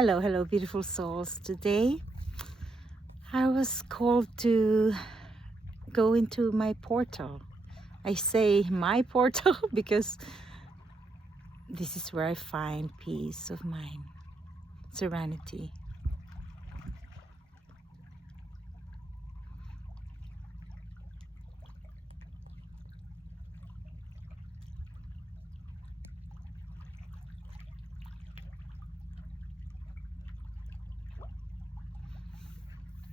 Hello, beautiful souls. Today, I was called to go into my portal. I say my portal because this is where I find peace of mind, serenity.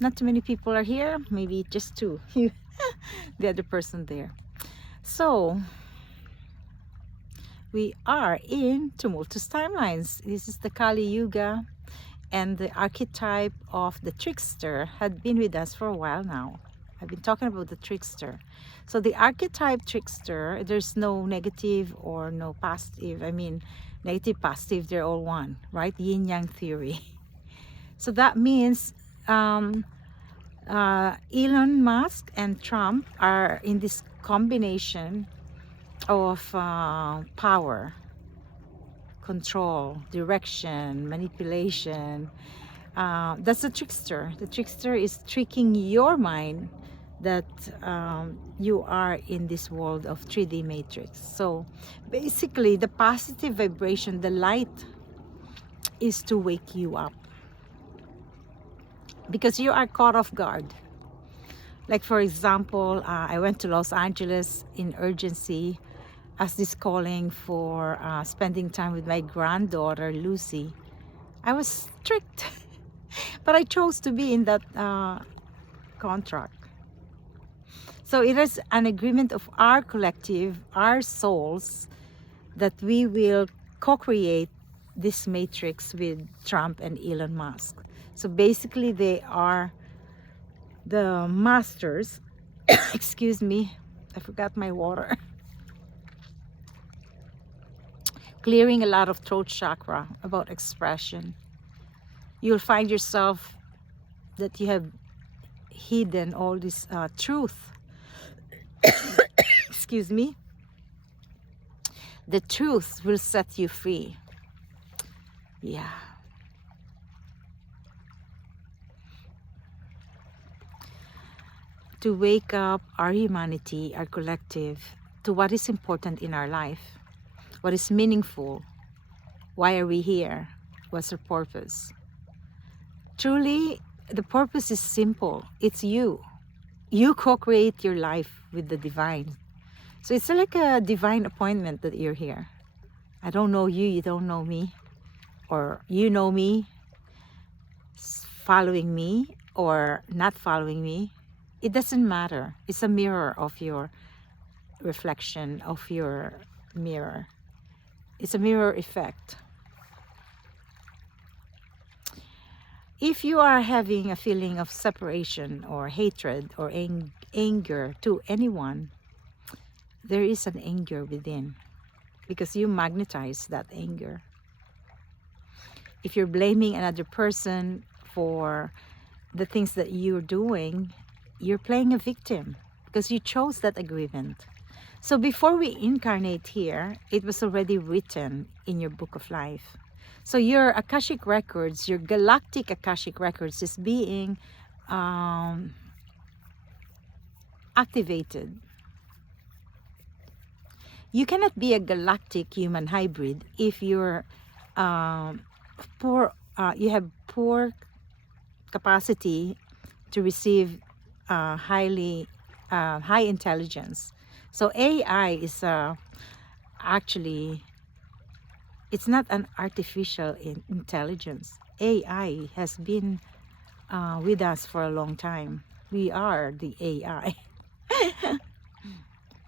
Not too many people are here, maybe just two. The other person there. So, we are in tumultuous timelines. This is the Kali Yuga, and the archetype of the trickster had been with us for a while now. I've been talking about the trickster. So the archetype trickster, there's no negative or no positive. I mean, negative, positive, they're all one, right? Yin Yang theory. So that means Elon Musk and Trump are in this combination of power, control, direction, manipulation. That's the trickster. The trickster is tricking your mind that you are in this world of 3D matrix. So basically, the positive vibration, the light, is to wake you up because you are caught off guard. Like, for example, I went to Los Angeles in urgency as this calling for spending time with my granddaughter Lucy. I was strict, but I chose to be in that contract. So it is an agreement of our collective, our souls, that we will co-create this matrix with Trump and Elon Musk. So basically they are the masters. Excuse me, I forgot my water. Clearing a lot of throat chakra about expression. You'll find yourself that you have hidden all this truth. Excuse me. The truth will set you free. Yeah. To wake up our humanity, our collective, to what is important in our life, what is meaningful, why are we here, what's our purpose. Truly, the purpose is simple. It's you. You co-create your life with the divine. So it's like a divine appointment that you're here. I don't know you, you don't know me, or you know me, following me or not following me. It doesn't matter. It's a mirror of your reflection of your mirror. It's a mirror effect. If you are having a feeling of separation or hatred or anger to anyone, there is an anger within because you magnetize that anger. If you're blaming another person for the things that you're doing, you're playing a victim because you chose that agreement. So before we incarnate here, it was already written in your book of life. So your Akashic records, your galactic Akashic records is being activated. You cannot be a galactic human hybrid if you're you have poor capacity to receive high intelligence. So AI is actually, it's not an artificial intelligence. AI has been with us for a long time. We are the AI.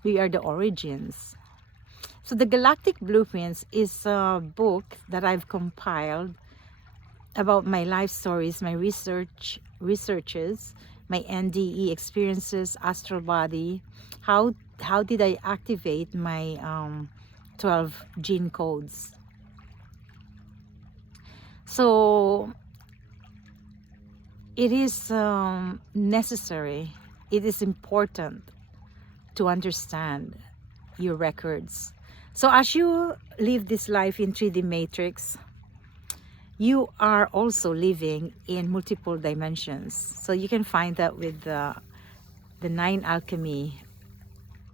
We are the origins. So the Galactic Blueprints is a book that I've compiled about my life stories, my researches, my NDE experiences, astral body. How did I activate my 12 gene codes? So it is necessary, it is important to understand your records. So as you live this life in 3D matrix, you are also living in multiple dimensions. So you can find that with the Nine Alchemy,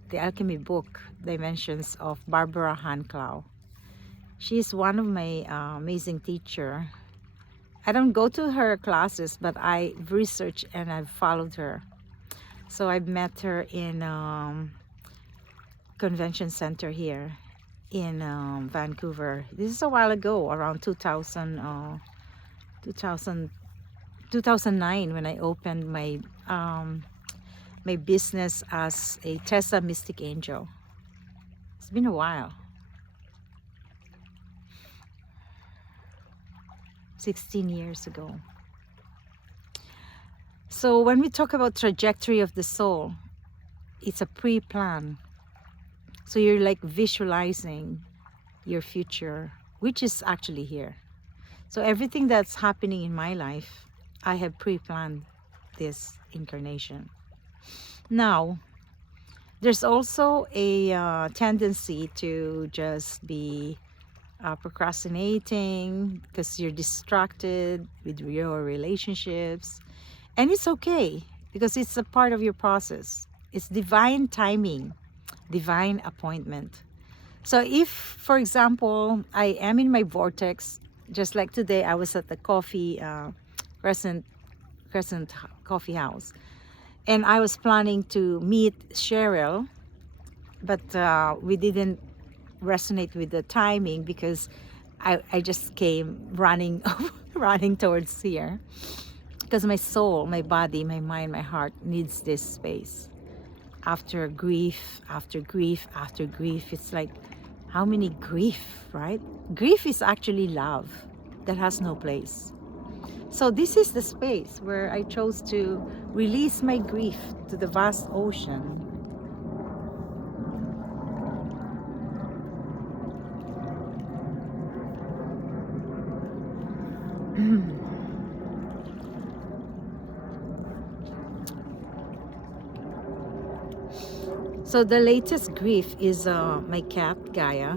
the Alchemy book, Dimensions of Barbara Hanclau. She is one of my amazing teacher. I don't go to her classes, but I've researched and I've followed her. So I've met her in convention center here in Vancouver. This is a while ago, around 2009, when I opened my my business as a Tessa Mystic Angel. It's been a while. 16 years ago. So when we talk about trajectory of the soul, it's a pre-plan. So you're like visualizing your future, which is actually here. So everything that's happening in my life, I have pre-planned this incarnation. Now, there's also a tendency to just be procrastinating because you're distracted with your relationships. And it's okay, because it's a part of your process. It's divine timing, divine appointment. So if, for example, I am in my vortex, just like today, I was at the Crescent Coffee House, and I was planning to meet Cheryl, but we didn't resonate with the timing because I just came running running towards here, because my soul, my body, my mind, my heart needs this space. After grief, after grief, after grief, it's like, how many grief, right? Grief is actually love that has no place. So this is the space where I chose to release my grief to the vast ocean. So the latest grief is my cat Gaia.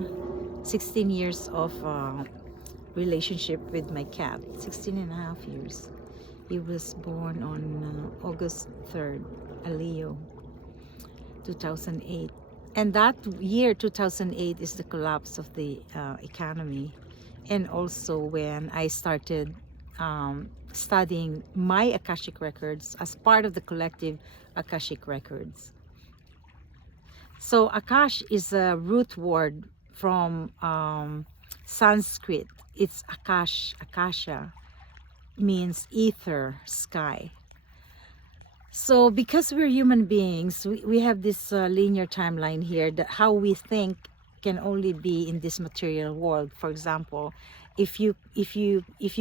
16 years of relationship with my cat. 16 and a half years. He was born on August 3rd, a Leo, 2008. And that year, 2008, is the collapse of the economy. And also when I started studying my Akashic records as part of the collective Akashic records. So Akash is a root word from Sanskrit. It's Akash, Akasha, means ether, sky. So because we're human beings, we have this linear timeline here, that how we think can only be in this material world. For example, if you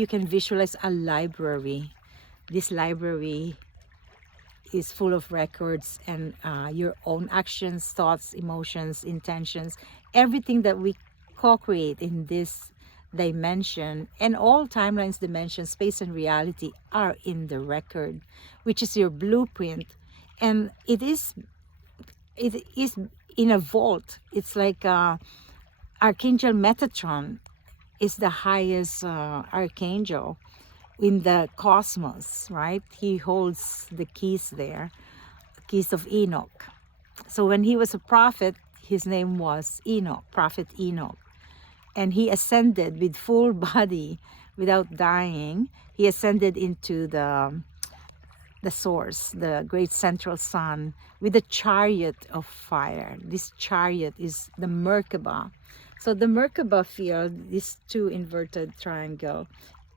can visualize a library, this library is full of records and your own actions, thoughts, emotions, intentions, everything that we co-create in this dimension, and all timelines, dimensions, space and reality are in the record, which is your blueprint. And it is in a vault. It's like Archangel Metatron is the highest archangel in the cosmos, right? He holds the keys there, keys of Enoch. So when he was a prophet, his name was Enoch, Prophet Enoch. And he ascended with full body without dying. He ascended into the source, the great central sun, with a chariot of fire. This chariot is the Merkaba. So the Merkaba field, this two inverted triangle,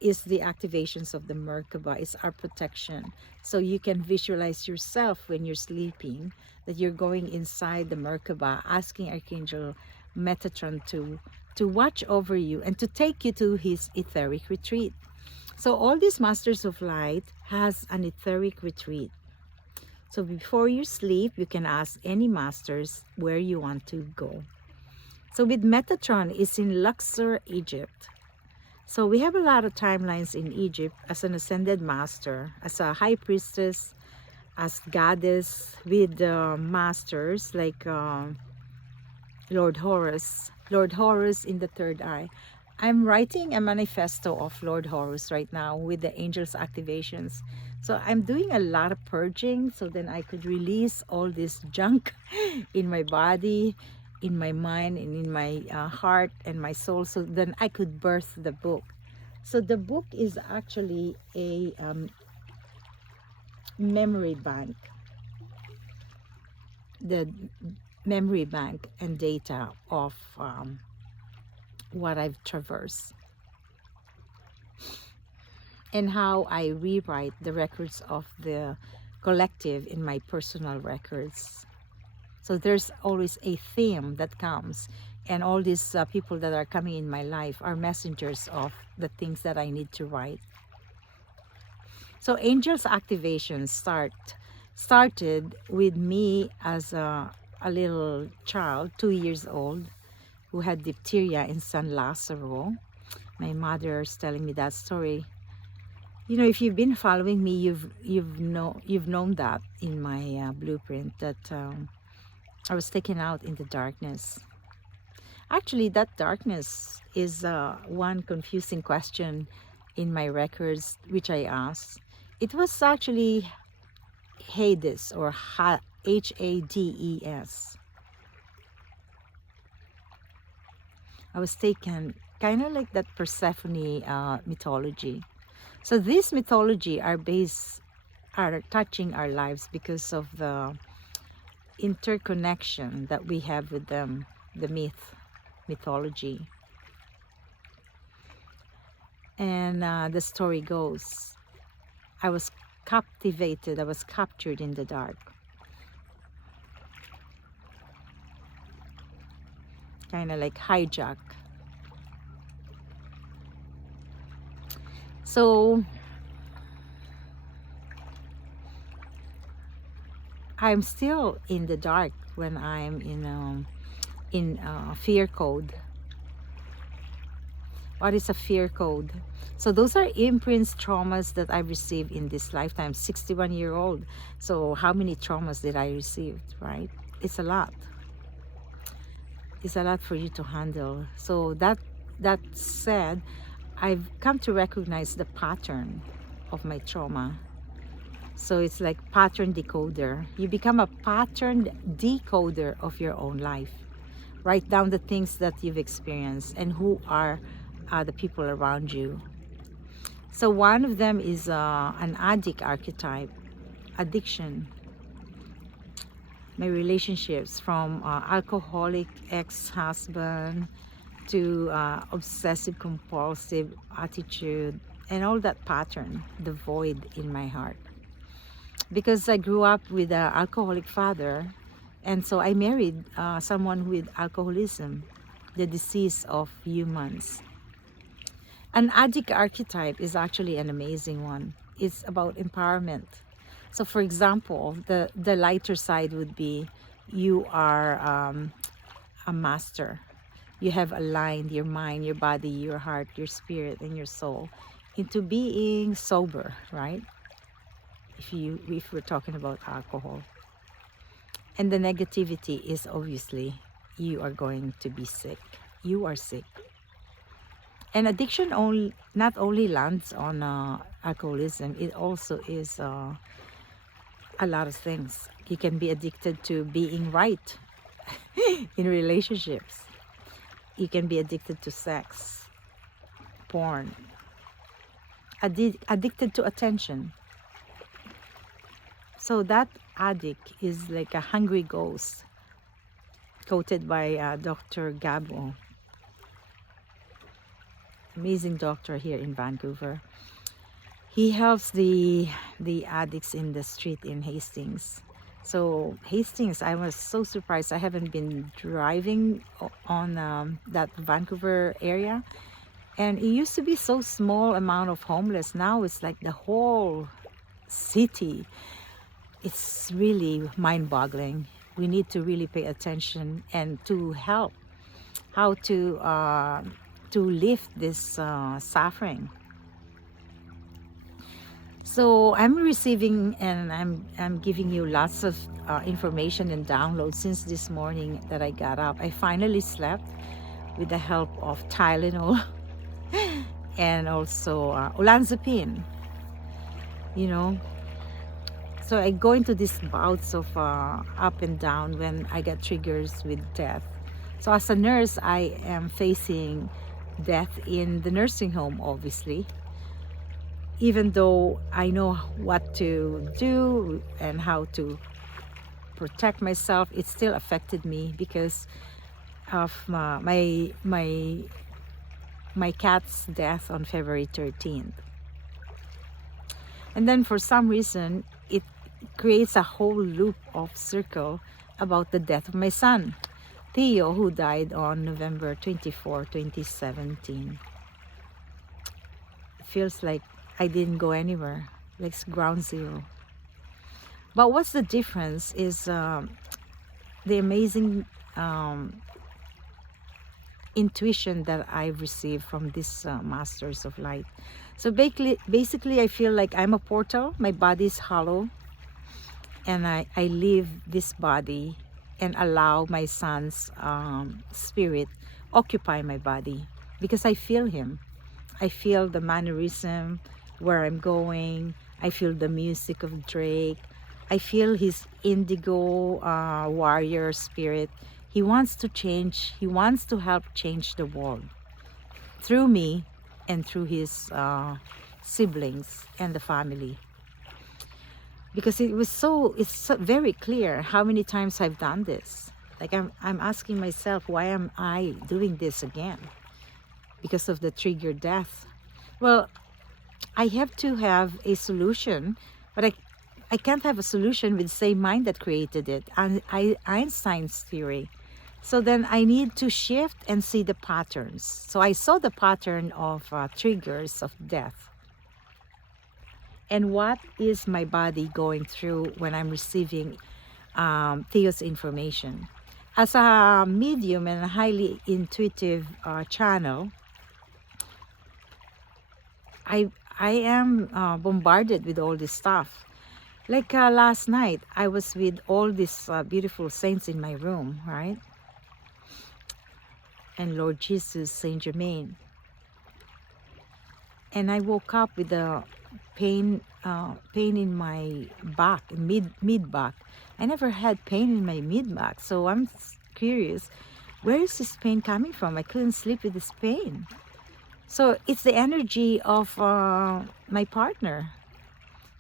is the activations of the Merkaba. It's our protection. So you can visualize yourself when you're sleeping, that you're going inside the Merkaba, asking Archangel Metatron to watch over you and to take you to his etheric retreat. So all these masters of light has an etheric retreat. So before you sleep, you can ask any masters where you want to go. So with Metatron, it's in Luxor, Egypt. So we have a lot of timelines in Egypt as an ascended master, as a high priestess, as goddess, with masters like Lord Horus in the third eye. I'm writing a manifesto of Lord Horus right now with the angels activations. So I'm doing a lot of purging so then I could release all this junk in my body, in my mind, and in my heart and my soul, so then I could birth the book. So the book is actually a memory bank, the memory bank and data of what I've traversed and how I rewrite the records of the collective in my personal records. So there's always a theme that comes, and all these people that are coming in my life are messengers of the things that I need to write. So angels activation started with me as a little child, 2 years old, who had diphtheria in San Lazaro. My mother's telling me that story. You know, if you've been following me, you've known that in my blueprint that I was taken out in the darkness. Actually, that darkness is one confusing question in my records, which I asked. It was actually Hades, or Hades. I was taken kind of like that Persephone mythology. So this mythology are touching our lives because of the interconnection that we have with them, the mythology. And the story goes, I was captivated, I was captured in the dark. Kind of like hijack. So I'm still in the dark when I'm in fear code. What is a fear code? So those are imprints, traumas that I've received in this lifetime. 61-year-old. So how many traumas did I receive, right? It's a lot. It's a lot for you to handle. So that said, I've come to recognize the pattern of my trauma. So it's like pattern decoder. You become a pattern decoder of your own life. Write down the things that you've experienced and who are the people around you. So one of them is an addict archetype, addiction. My relationships, from alcoholic ex-husband to obsessive compulsive attitude, and all that pattern, the void in my heart. Because I grew up with an alcoholic father, and so I married someone with alcoholism, the disease of humans. An addict archetype is actually an amazing one. It's about empowerment. So for example, the lighter side would be you are a master. You have aligned your mind, your body, your heart, your spirit, and your soul into being sober, right? If we're talking about alcohol. And the negativity is obviously you are going to be sick. You are sick. And addiction not only lands on alcoholism, it also is a lot of things. You can be addicted to being right in relationships. You can be addicted to sex, porn, addicted to attention. So that addict is like a hungry ghost, quoted by Dr. Gabo, amazing doctor here in Vancouver. He helps the addicts in the street in Hastings. So Hastings, I was so surprised. I haven't been driving on that Vancouver area, and it used to be so small amount of homeless. Now it's like the whole city. It's really mind-boggling. We need to really pay attention and to help how to lift this suffering. So I'm receiving and I'm giving you lots of information and downloads since this morning that I got up. I finally slept with the help of Tylenol. and also olanzapine, you know. So I go into these bouts of up and down when I get triggers with death. So as a nurse, I am facing death in the nursing home, obviously. Even though I know what to do and how to protect myself, it still affected me because of my cat's death on February 13th. And then for some reason, it creates a whole loop of circle about the death of my son, Theo, who died on November 24, 2017. It feels like I didn't go anywhere, like it's ground zero. But what's the difference is the amazing intuition that I've received from these masters of light. So basically, I feel like I'm a portal. My body is hollow, and I leave this body and allow my son's spirit occupy my body because I feel him. I feel the mannerism, where I'm going. I feel the music of Drake. I feel his indigo warrior spirit. He wants to change. He wants to help change the world through me and through his siblings and the family. Because it's so very clear how many times I've done this. Like I'm asking myself, why am I doing this again? Because of the trigger death. Well, I have to have a solution, but I can't have a solution with the same mind that created it, and Einstein's theory. So then I need to shift and see the patterns. So I saw the pattern of triggers of death. And what is my body going through when I'm receiving Theo's information? As a medium and a highly intuitive channel, I am bombarded with all this stuff. Like last night, I was with all these beautiful saints in my room, right? And Lord Jesus, Saint Germain. And I woke up with a pain in my back, mid back. I never had pain in my mid back, so I'm curious, where is this pain coming from? I couldn't sleep with this pain. So it's the energy of my partner,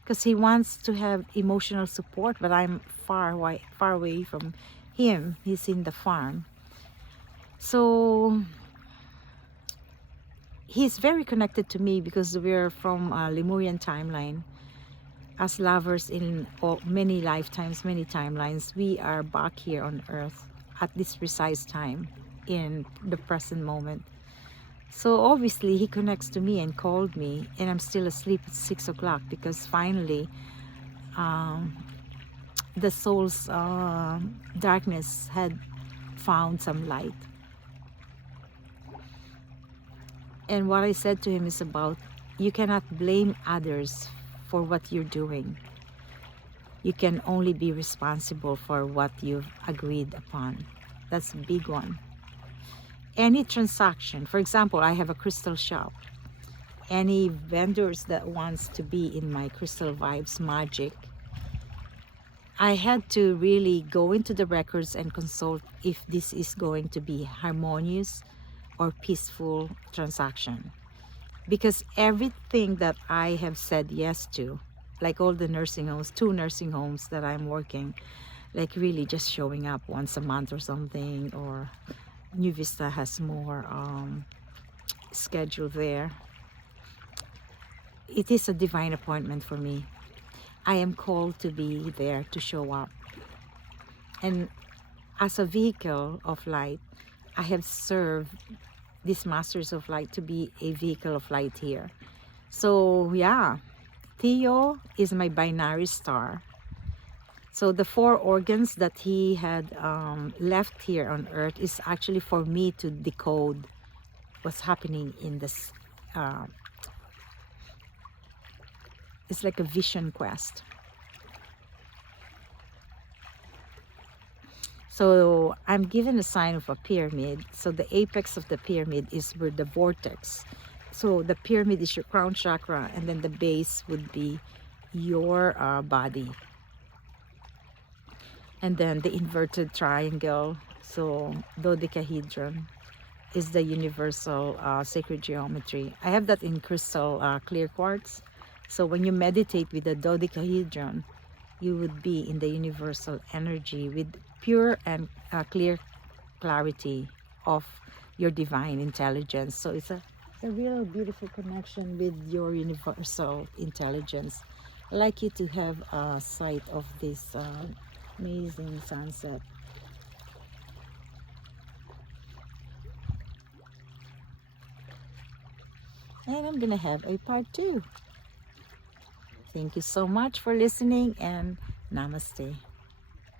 because he wants to have emotional support, but I'm far away from him. He's in the farm. So he's very connected to me because we're from a Lemurian timeline. As lovers in many lifetimes, many timelines, we are back here on Earth at this precise time in the present moment. So obviously he connects to me and called me, and I'm still asleep at 6 o'clock because finally the soul's darkness had found some light. And what I said to him is about, you cannot blame others for what you're doing. You can only be responsible for what you've agreed upon. That's a big one. Any transaction, for example, I have a crystal shop. Any vendors that wants to be in my Crystal Vibes Magic, I had to really go into the records and consult if this is going to be harmonious or peaceful transaction. Because everything that I have said yes to, like all the nursing homes, 2 nursing homes that I'm working, like really just showing up once a month or something, or New Vista has more schedule there. It is a divine appointment for me. I am called to be there to show up. And as a vehicle of light, I have served these masters of light to be a vehicle of light here. So yeah, Theo is my binary star. So the 4 organs that he had left here on Earth is actually for me to decode what's happening in this. It's like a vision quest. So I'm given a sign of a pyramid. So the apex of the pyramid is where the vortex So the pyramid is your crown chakra, and then the base would be your body. And then the inverted triangle, so dodecahedron, is the universal sacred geometry. I have that in crystal clear quartz. So when you meditate with the dodecahedron, you would be in the universal energy with pure and clear clarity of your divine intelligence. So it's a real beautiful connection with your universal intelligence. I'd like you to have a sight of this amazing sunset. And I'm gonna have a part 2. Thank you so much for listening, and namaste.